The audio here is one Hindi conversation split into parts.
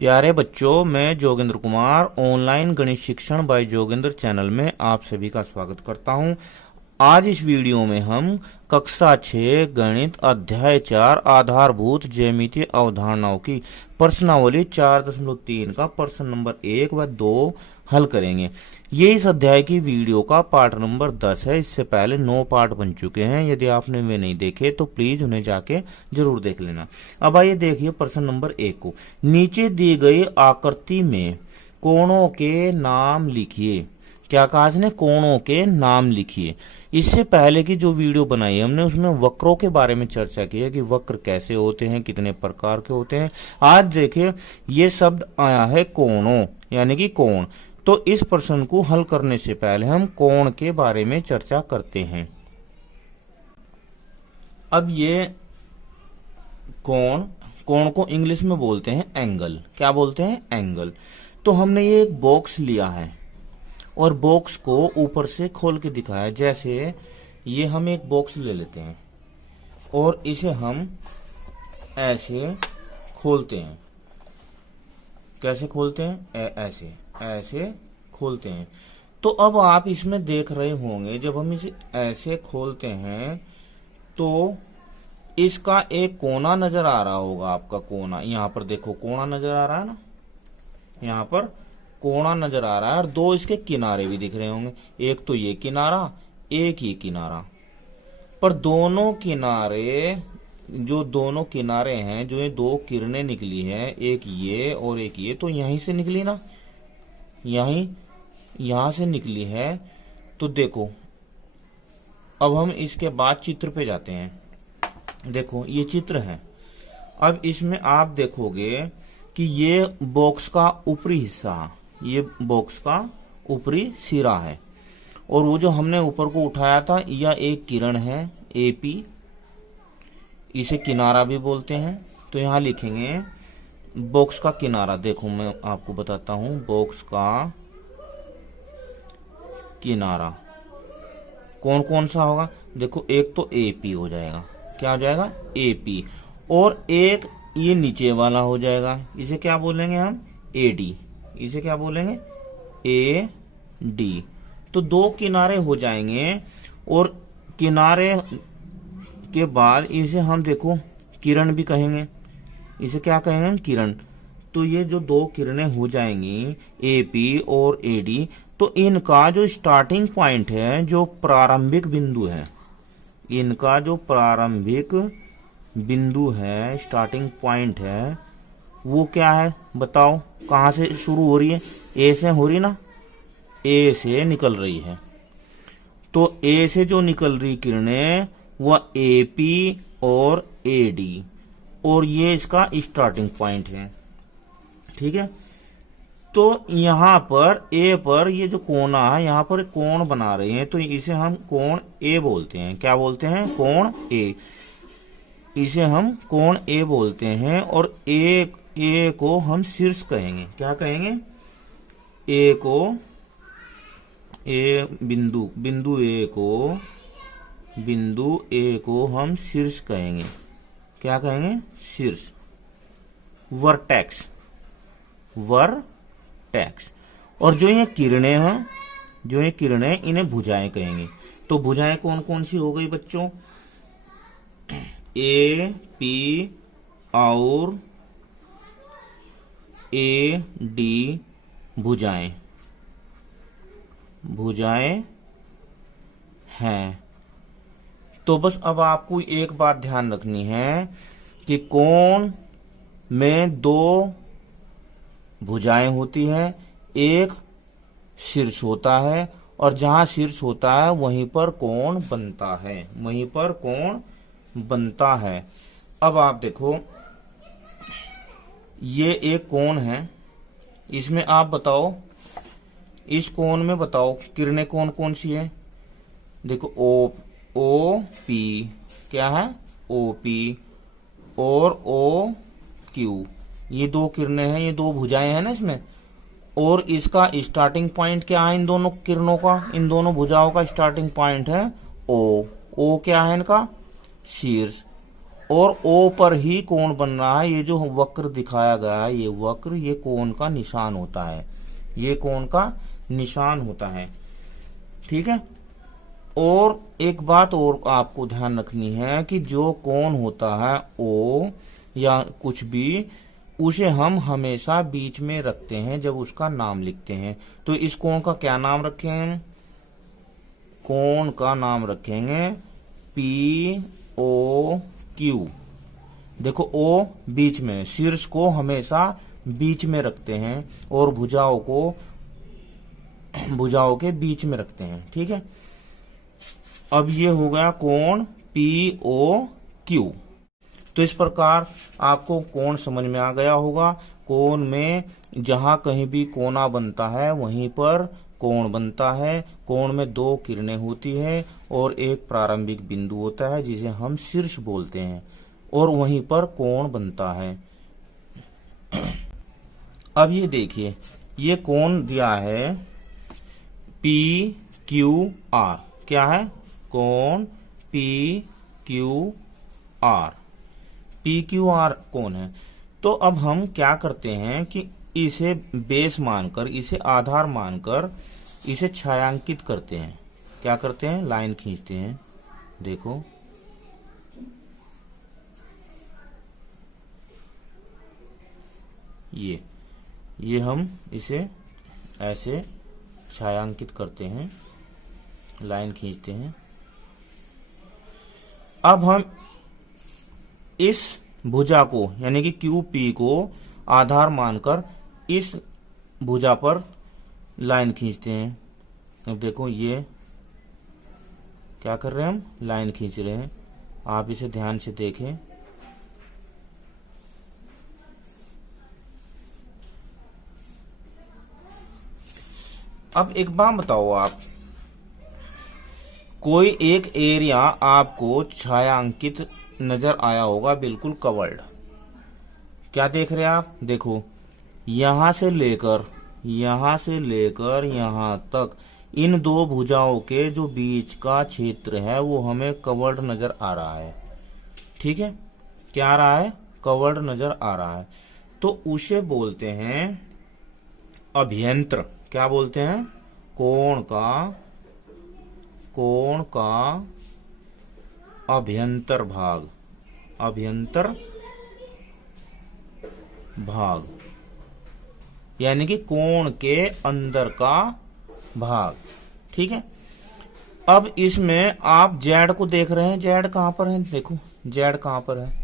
प्यारे बच्चों, मैं जोगेंद्र कुमार ऑनलाइन गणित शिक्षण बाय जोगेंद्र चैनल में आप सभी का स्वागत करता हूं। आज इस वीडियो में हम कक्षा 6 गणित अध्याय 4 आधारभूत ज्यामितीय अवधारणाओं की प्रश्नावली 4.3 का प्रश्न नंबर 1 व 2 हल करेंगे। ये इस अध्याय की वीडियो का पार्ट नंबर 10 है। इससे पहले 9 पार्ट बन चुके हैं। यदि आपने वे नहीं देखे तो प्लीज उन्हें जाके जरूर देख लेना। अब आइए देखिए प्रश्न नंबर 1 को। नीचे दी गई आकृति में कोणों के नाम लिखिए। क्या कहा इसने? कोणों के नाम लिखिए। इससे पहले की जो वीडियो बनाई है हमने उसमें वक्रों के बारे में चर्चा की है कि वक्र कैसे होते हैं, कितने प्रकार के होते हैं। आज देखिए ये शब्द आया है कोणों, यानी कि कोण। तो इस प्रश्न को हल करने से पहले हम कोण के बारे में चर्चा करते हैं। अब ये कोण को इंग्लिश में बोलते हैं एंगल। क्या बोलते हैं? एंगल। तो हमने ये एक बॉक्स लिया है और बॉक्स को ऊपर से खोल के दिखाया। जैसे ये हम एक बॉक्स ले लेते हैं और इसे हम ऐसे खोलते हैं। कैसे खोलते हैं? ऐसे ऐसे खोलते हैं। तो अब आप इसमें देख रहे होंगे जब हम इसे ऐसे खोलते हैं तो इसका एक कोना नजर आ रहा होगा। आपका कोना यहाँ पर देखो, कोना नजर आ रहा है ना, यहाँ पर कोना नजर आ रहा है और दो इसके किनारे भी दिख रहे होंगे। एक तो ये किनारा, एक ये किनारा। पर दोनों किनारे, जो दोनों किनारे हैं, जो ये दो किरणें निकली हैं, एक ये और एक ये, तो यहीं से निकली ना, यहां से निकली है। तो देखो अब हम इसके बाद चित्र पे जाते हैं। देखो ये चित्र है। अब इसमें आप देखोगे कि ये बॉक्स का ऊपरी हिस्सा, ये बॉक्स का ऊपरी सिरा है और वो जो हमने ऊपर को उठाया था यह एक किरण है एपी, इसे किनारा भी बोलते हैं। तो यहां लिखेंगे बॉक्स का किनारा। देखो मैं आपको बताता हूं, बॉक्स का किनारा कौन कौन सा होगा। देखो एक तो एपी हो जाएगा। क्या हो जाएगा? एपी। और एक ये नीचे वाला हो जाएगा, इसे क्या बोलेंगे हम? एडी। इसे क्या बोलेंगे? A D. तो दो किनारे हो जाएंगे और किनारे के बाद इसे हम देखो किरण भी कहेंगे। इसे क्या कहेंगे हम? किरण। तो ये जो दो किरणें हो जाएंगी एपी और एडी, तो इनका जो स्टार्टिंग पॉइंट है, जो प्रारंभिक बिंदु है, इनका जो प्रारंभिक बिंदु है, स्टार्टिंग पॉइंट है, वो क्या है बताओ? कहां से शुरू हो रही है? ए से हो रही ना, ए से निकल रही है। तो ए से जो निकल रही किरणें वह एपी और एडी, और ये इसका स्टार्टिंग पॉइंट है। ठीक है। तो यहां पर ए पर ये जो कोना है, यहां पर कोण बना रहे हैं, तो इसे हम कोण ए बोलते हैं। क्या बोलते हैं? कोण ए। इसे हम कोण ए बोलते हैं। और ए को हम शीर्ष कहेंगे। क्या कहेंगे? ए को, ए बिंदु ए को हम शीर्ष कहेंगे। क्या कहेंगे? शीर्ष। वर्टेक्स। और जो ये किरणें हैं, इन्हें भुजाएं कहेंगे। तो भुजाएं कौन कौन सी हो गई बच्चों? ए पी और ए डी भुजाएं हैं। तो बस अब आपको एक बात ध्यान रखनी है कि कोण में दो भुजाएं होती हैं, एक शीर्ष होता है, और जहां शीर्ष होता है वहीं पर कोण बनता है। अब आप देखो ये एक कोण है, इसमें आप बताओ, इस कोण में बताओ किरणें कौन कौन सी है? देखो ओ पी। क्या है? ओ पी और ओ क्यू। ये दो किरणें हैं, ये दो भुजाएं हैं ना इसमें। और इसका स्टार्टिंग पॉइंट क्या है इन दोनों किरणों का? इन दोनों भुजाओं का स्टार्टिंग पॉइंट है ओ। क्या है इनका? शीर्ष। और ओ पर ही कोण बन रहा है। ये जो वक्र दिखाया गया है, ये वक्र, ये कोण का निशान होता है, ये कोण का निशान होता है। ठीक है। और एक बात और आपको ध्यान रखनी है कि जो कोण होता है ओ या कुछ भी, उसे हम हमेशा बीच में रखते हैं जब उसका नाम लिखते हैं। तो इस कोण का क्या नाम रखें? कोण का नाम रखेंगे पी ओ क्यू। देखो ओ बीच में, शीर्ष को हमेशा बीच में रखते हैं और भुजाओं के बीच में रखते हैं। ठीक है। अब ये हो गया कोण पी ओ क्यू। तो इस प्रकार आपको कोण समझ में आ गया होगा। कोण में जहां कहीं भी कोना बनता है वहीं पर कोण बनता है। कोण में दो किरणें होती है और एक प्रारंभिक बिंदु होता है जिसे हम शीर्ष बोलते हैं, और वहीं पर कोण बनता है। अब ये देखिए, ये कोण दिया है पी क्यू आर। क्या है? कोण P Q R. P Q R कोण है। तो अब हम क्या करते हैं कि इसे बेस मानकर, इसे आधार मानकर इसे छायांकित करते हैं। क्या करते हैं? लाइन खींचते हैं। देखो, ये हम इसे ऐसे छायांकित करते हैं, लाइन खींचते हैं। अब हम इस भुजा को यानी कि QP को आधार मानकर इस भुजा पर लाइन खींचते हैं। अब देखो, ये क्या कर रहे हैं? हम लाइन खींच रहे हैं। आप इसे ध्यान से देखें। अब एक बात बताओ, आप कोई एक एरिया आपको छायांकित नजर आया होगा, बिल्कुल कवर्ड। क्या देख रहे हैं आप? देखो, यहां से लेकर यहां तक इन दो भुजाओं के जो बीच का क्षेत्र है वो हमें कवर्ड नजर आ रहा है। ठीक है। क्या आ रहा है? कवर्ड नजर आ रहा है। तो उसे बोलते हैं अभ्यंतर। क्या बोलते हैं? कोण का अभ्यंतर भाग। अभ्यंतर भाग यानी कि कोण के अंदर का भाग। ठीक है। अब इसमें आप जेड को देख रहे हैं। जेड कहां पर है? देखो, जेड कहां पर है?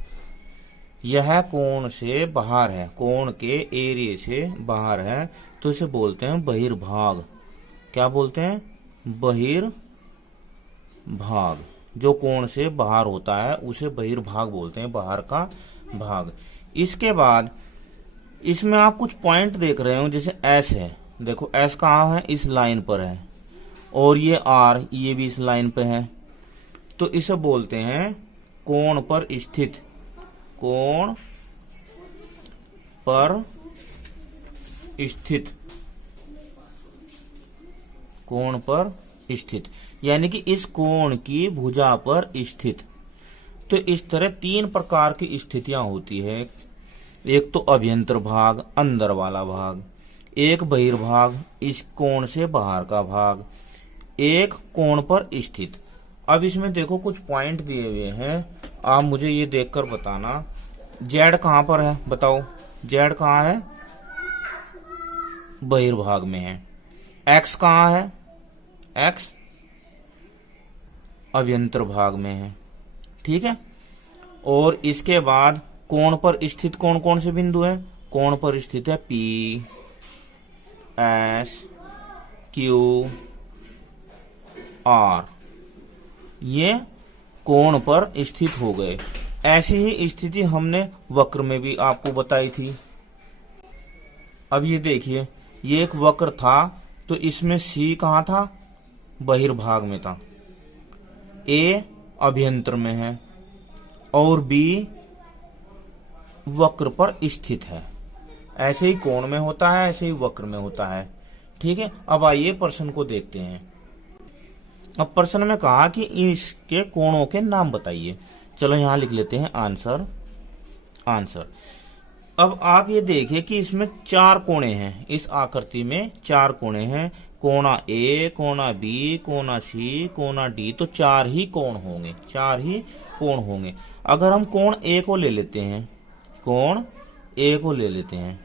यह कोण से बाहर है, कोण के एरिया से बाहर है। तो इसे बोलते हैं बहिर्भाग। क्या बोलते हैं? बहिर्भाग। जो कोण से बाहर होता है उसे बहिर्भाग बोलते हैं, बाहर का भाग। इसके बाद इसमें आप कुछ पॉइंट देख रहे हो, जैसे एस है। देखो, एस कहाँ है? इस लाइन पर है। और ये आर, ये भी इस लाइन पे है। तो इसे बोलते हैं कोण पर स्थित। कोण पर स्थित। कोण पर स्थित यानी कि इस कोण की भुजा पर स्थित। तो इस तरह तीन प्रकार की स्थितियां होती है। एक तो अभ्यंतर भाग, अंदर वाला भाग। एक बहिर्भाग, इस कोण से बाहर का भाग। एक कोण पर स्थित। अब इसमें देखो कुछ पॉइंट दिए हुए हैं, आप मुझे ये देखकर बताना जेड कहां पर है? बताओ, जेड कहां है? बहिर्भाग में है। एक्स कहां है? एक्स अभ्यंतर भाग में है। ठीक है। और इसके बाद कोण पर स्थित कौन कौन से बिंदु है? कोण पर स्थित है P, S, Q, R। ये कोण पर स्थित हो गए। ऐसी ही स्थिति हमने वक्र में भी आपको बताई थी। अब ये देखिए, ये एक वक्र था, तो इसमें C कहाँ था? बहिर्भाग में था। A अभ्यंतर में है और B वक्र पर स्थित है। ऐसे ही कोण में होता है, ऐसे ही वक्र में होता है। ठीक है। अब आइए प्रश्न को देखते हैं। अब प्रश्न में कहा कि इसके कोणों के नाम बताइए। चलो यहां लिख लेते हैं आंसर। आंसर। अब आप ये देखिए कि इसमें 4 कोणे हैं, इस आकृति में 4 कोणे हैं, कोना ए, कोना बी, कोना सी, कोना डी, तो 4 ही कोण होंगे, 4 ही कोण होंगे। अगर हम कोण ए को ले लेते हैं, कोण ए को ले लेते हैं,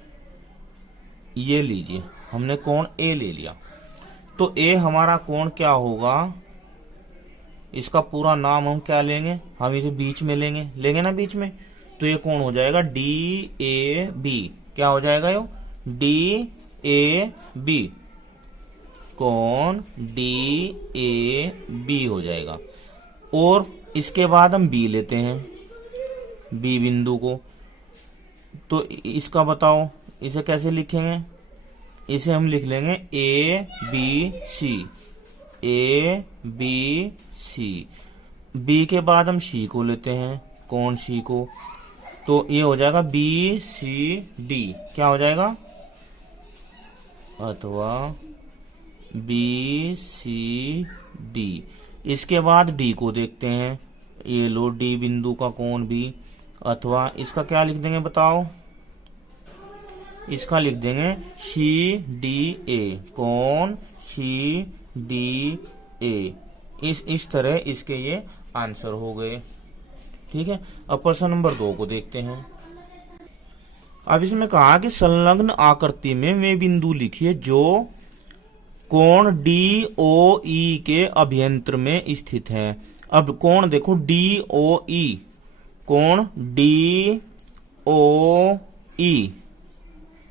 ये लीजिए हमने कोण ए ले लिया, तो ए हमारा कोण क्या होगा, इसका पूरा नाम हम क्या लेंगे, हम इसे बीच में लेंगे ना बीच में, तो ये कोण हो जाएगा डी ए बी। क्या हो जाएगा यो, डी ए बी, कोण डी ए बी हो जाएगा। और इसके बाद हम बी लेते हैं, बी बिंदु को, तो इसका बताओ इसे कैसे लिखेंगे, इसे हम लिख लेंगे A B C, A B C. B के बाद हम सी को लेते हैं, कोण सी को, तो ये हो जाएगा बी सी डी। क्या हो जाएगा, अथवा बी सी डी। इसके बाद डी को देखते हैं, ये लो डी बिंदु का कोण भी, अथवा इसका क्या लिख देंगे बताओ, इसका लिख देंगे सी डी ए, कोण सी डी ए। इस तरह इसके ये आंसर हो गए। ठीक है, अब प्रश्न नंबर 2 को देखते हैं। अब इसमें कहा कि संलग्न आकृति में वे बिंदु लिखिए जो कोण डी ओ ई के अभ्यंतर में स्थित है। अब कोण देखो डी ओ ई, कोण डी ओ ई,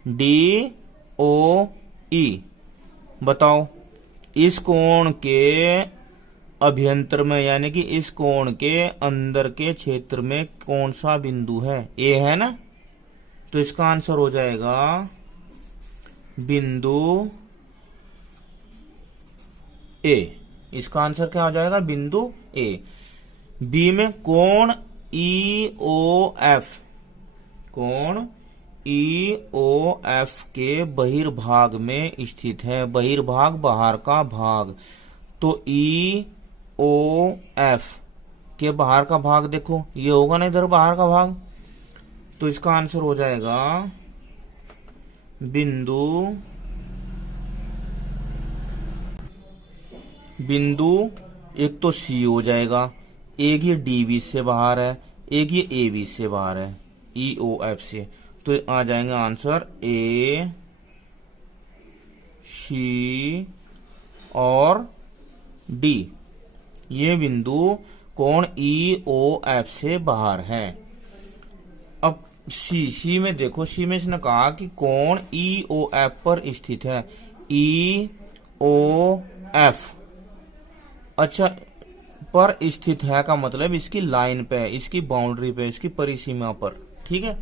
डी ओ ई, बताओ इस कोण के अभ्यंतर में, यानी कि इस कोण के अंदर के क्षेत्र में कौन सा बिंदु है, ए है ना, तो इसका आंसर हो जाएगा बिंदु ए। इसका आंसर क्या हो जाएगा, बिंदु ए। बी में कोण ई ओ एफ, कोण ई ओ एफ के बहिर्भाग में स्थित है, बहिर्भाग बाहर का भाग, तो ई ओ एफ के बाहर का भाग देखो ये होगा ना इधर बाहर का भाग, तो इसका आंसर हो जाएगा बिंदु एक तो सी हो जाएगा, एक ये डी बीच से बाहर है, एक ये ए बीच से बाहर है, ई ओ एफ से, तो आ जाएंगे आंसर ए, सी और डी। ये बिंदु कोण ई ओ एफ से बाहर है। अब सी में देखो, सी में इसने कहा कि कोण ई ओ एफ पर स्थित है, ई ओ एफ, अच्छा पर स्थित है का मतलब इसकी लाइन पे, इसकी बाउंड्री पे, इसकी परिसीमा पर। ठीक है,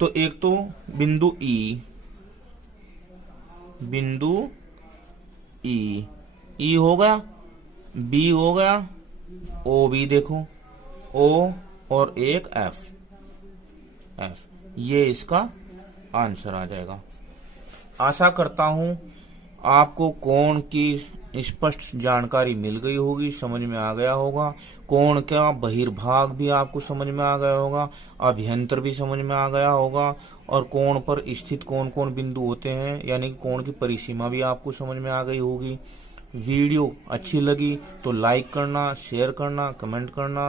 तो एक तो बिंदु ई हो गया, बी हो गया, ओ भी देखो, ओ और एक एफ, ये इसका आंसर आ जाएगा। आशा करता हूं आपको कोण की स्पष्ट जानकारी मिल गई होगी, समझ में आ गया होगा, कोण का बहिर्भाग भी आपको समझ में आ गया होगा, अभ्यंतर भी समझ में आ गया होगा, और कोण पर स्थित कौन कौन बिंदु होते हैं, यानी कि कोण की परिसीमा भी आपको समझ में आ गई होगी। वीडियो अच्छी लगी तो लाइक करना, शेयर करना, कमेंट करना।